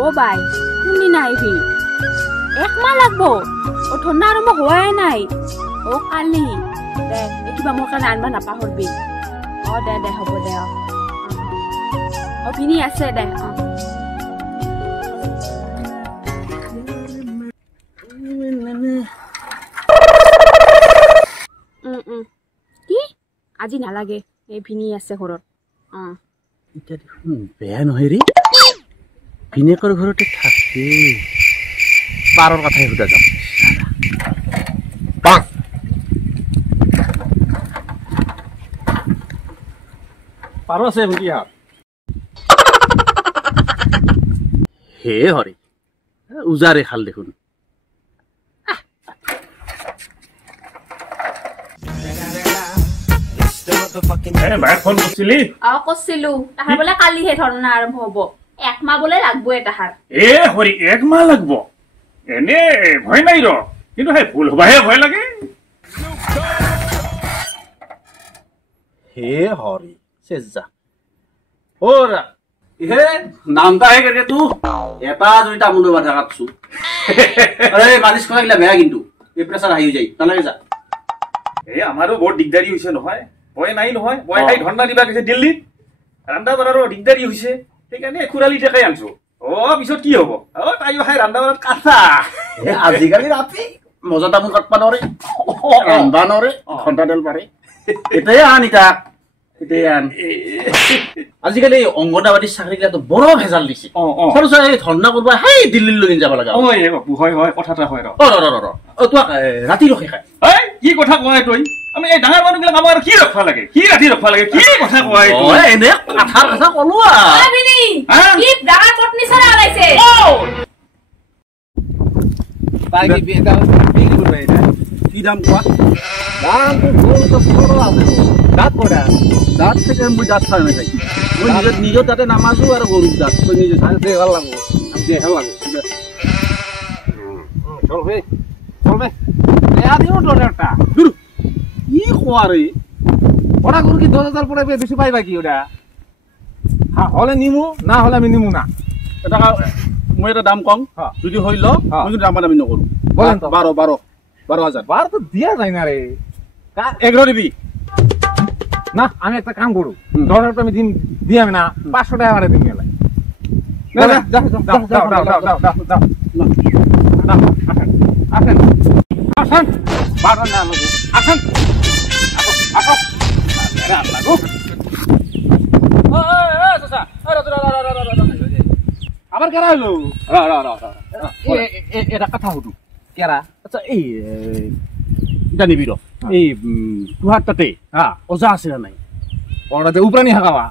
ও ভাই তুমি নাইবি 1 মাহ লাগবো ও ঠান্ডা আৰম্ভ হওয়াই নাই ও কালি দে কিবা মোৰ কাৰণে আনবা নাপাহৰবি অ দে হ'ব দে অ ভিনি আছে দে কি আজি নালাগে এই ভিনি আছে ঘৰত এটা দেখোন বেয়া নহয় ৰে ভিনেকৰ ঘৰতে থাকে পাৰৰ কথাই সুধা যাম পাৰ আছে কি হে হৰি উজাৰে খাল দেখোন ফোন কৰিছিলি কৈছিলো তাহাৰ বোলে কালিহে ধৰণা আৰম্ভ হব 1 মাহ বোলে লাগবই তাহাৰ হৰি 1 মাহ লাগব এনে ভয় নাই ৰ কিন্তু সেই ভুল হবাহে ভয় লাগে হে হৰি চেজা ওরা হে নামটা হে করে তু এটা দুইটা মুন্ড বাধা কাটছু আরে মালিশ করাইলা বেয়া কিন্তু এই প্রেসার হাই যাই তালাগে যা আমারও বহুত দিগদারি হইছে নহয় ভয় নাই নহয় ভয় খাই ধন্না দিবা গেছে দিল্লীত রান্না বাড়ারও দিগদারি হইছে সেইকাৰণে খুৰালি টেকাই আনছো পিছত কি হব তাইও খাই রান্না বাড়াত কাঁচা আজিকালি রাতি মজা দামু কাটবা নরে রান্না নরে ঘন্টা দেল পারে এটাই আনিতা আজিকালি অংগনবাদী চাকরিগুলা বড় ভেজাল দিছে সৰু সৰু ধৰ্ণা কৰিব হাই দিল্লী লৈ যাব লাগা হয় কথাটা হয় তোমাক ৰাতি ৰখে খাই কি কথা কয় তই আমি এই ডাঙৰ মানুহবিলাক আমাৰ কি ৰখা লাগে কি ৰাতি ৰখা লাগে কি কথা কয় এনে কথাৰ কথা কলো কি ডাঙৰ পত্নী চাৰা ওলাইছে তাই কি এটা কি কৰিব এটা কি দাম কোৱা দামটো বহুত সৰু আছে দাঁত পড়া দাঁত থেকে মই দাঁত খাই না খাই মই নিজে দাঁতে নামাজো আর গরুর দাঁত তো নিজে খাই দে ভাল লাগবো আমি দে ভাল লাগবো চলবে দেয়া দিও ডলারটা দূর কি কোয়ারে ওরা গরু কি 10000 পড়ে বেশি পাইবা কি ওটা হ্যাঁ হলে নিমু না হলে আমি নিমু না এটা মই এটা দাম কম যদি হইল মই কিন্তু দাম দামি নকৰো বলেন তো 12000 12 তো দিয়া যায় না রে এগরো দিবি না আমি একটা কাম করব 10000 টাকা আমি দিন দিয়াম না 500 টাকা আমারে দিন গেলাই আসেন বারো না আসেন আবার কেরা হলো এটা কথা হতো কেরা আচ্ছা এই জানিবি র এই গুহাটাতে ওজা আছে না নাই ওরা যে উপরানি হাগাবা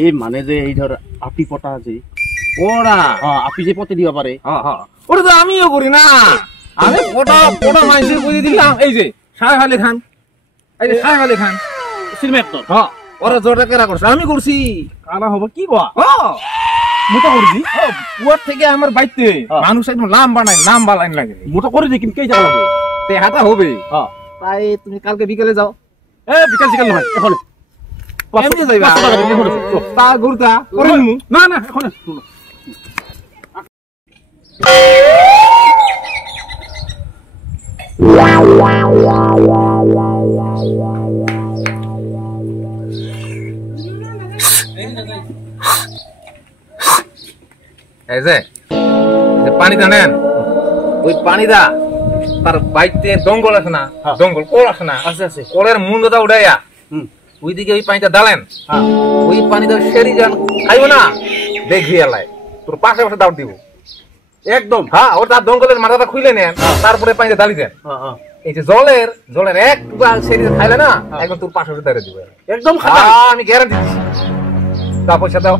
এই মানে যে এই ধর আপি পটা যে ওরা আপি যে পটে দিবা পারে ওটা তো আমিও করি না আমি পটা মাইসে করে দিলাম এই যে সাহেব আলী খান এই যে সাহেব আলী খান সিনেমা অ্যাক্টর ওরা জোরটা কেরা করছে আমি করছি কানা হবে কি কোয়া মোটা করছি পুয়ার থেকে আমার বাইতে মানুষ একদম লাম্বা লাইন লাগে মোটা করে দিই কিন্তু কে যাওয়া লাগবে হাতা হবে তাই তুমি কালকে বিকেলে যাও বিকাল নহয় এখন এমনি যাইবা তা গুরতা করে নিমু না এখন শুনো এই যে পানি জানেন ওই পানি দা তার বাইতে জঙ্গল আছে না জঙ্গল কোল আছে না আছে কোলের মুন্ডটা উড়াইয়া ওইদিকে ওই পানিটা ডালেন ওই পানিটা সেরি যান খাইব না দেখি এলাই তোর পাশে দাও দিব একদম ওর তার জঙ্গলের মাথাটা খুলে নেন তারপরে পানিটা ডালি দেন এই যে জলের একবার সেরি খাইলে না একদম তোর পাশে দাঁড়িয়ে দিবে একদম আমি গ্যারান্টি দিচ্ছি তা পয়সা দাও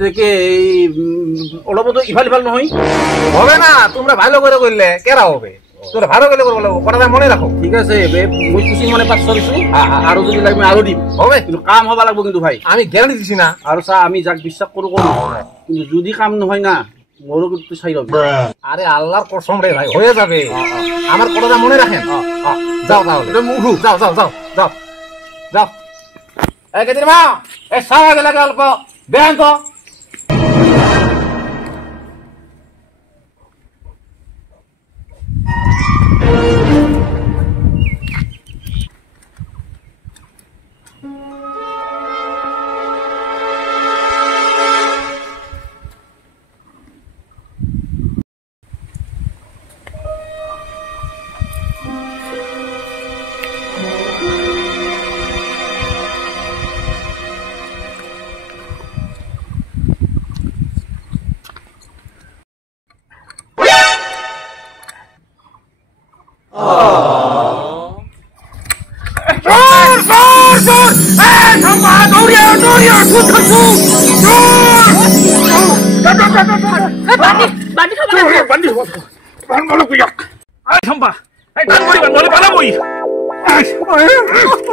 দেখে অলপ তো ইফাল নহয় হবে না তোমরা ভালো করে করলে কেরা হবে তোরা ভালো করে করবো কথাটা মনে রাখো ঠিক আছে মই খুশি মনে 500 দিছো আর যদি লাগবে আরো দিম হবে কিন্তু কাম হবা লাগবে কিন্তু ভাই আমি গ্যারান্টি দিছি না আর আমি যাক বিশ্বাস করব কিন্তু যদি কাম নহয় না মোরও কিন্তু চাই হবে আরে আল্লাহর কসম রে ভাই হয়ে যাবে আমার কথাটা মনে রাখেন যাও তাহলে মুখু যাও এই কেদিন মা এই সারা গেলা গল্প দেন তো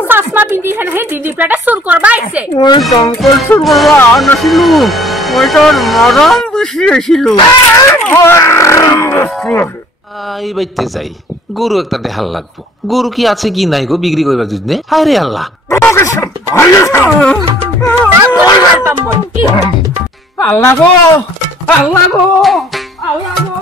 চশমা পিন্ধি হেন সেই দিদি পেটে চুৰ কৰবা আহিছে মই দমকল চুৰ কৰিব অহা নাছিলো মই তোৰ মৰম বিচাৰি আছিলো এই বাইতে যাই গরু একটা দেখাল লাগবো গরু কি আছে কি নাই গো বিক্রি করবার যদি নে হায় রে আল্লাহ আল্লাহ গো আল্লাহ গো আল্লাহ গো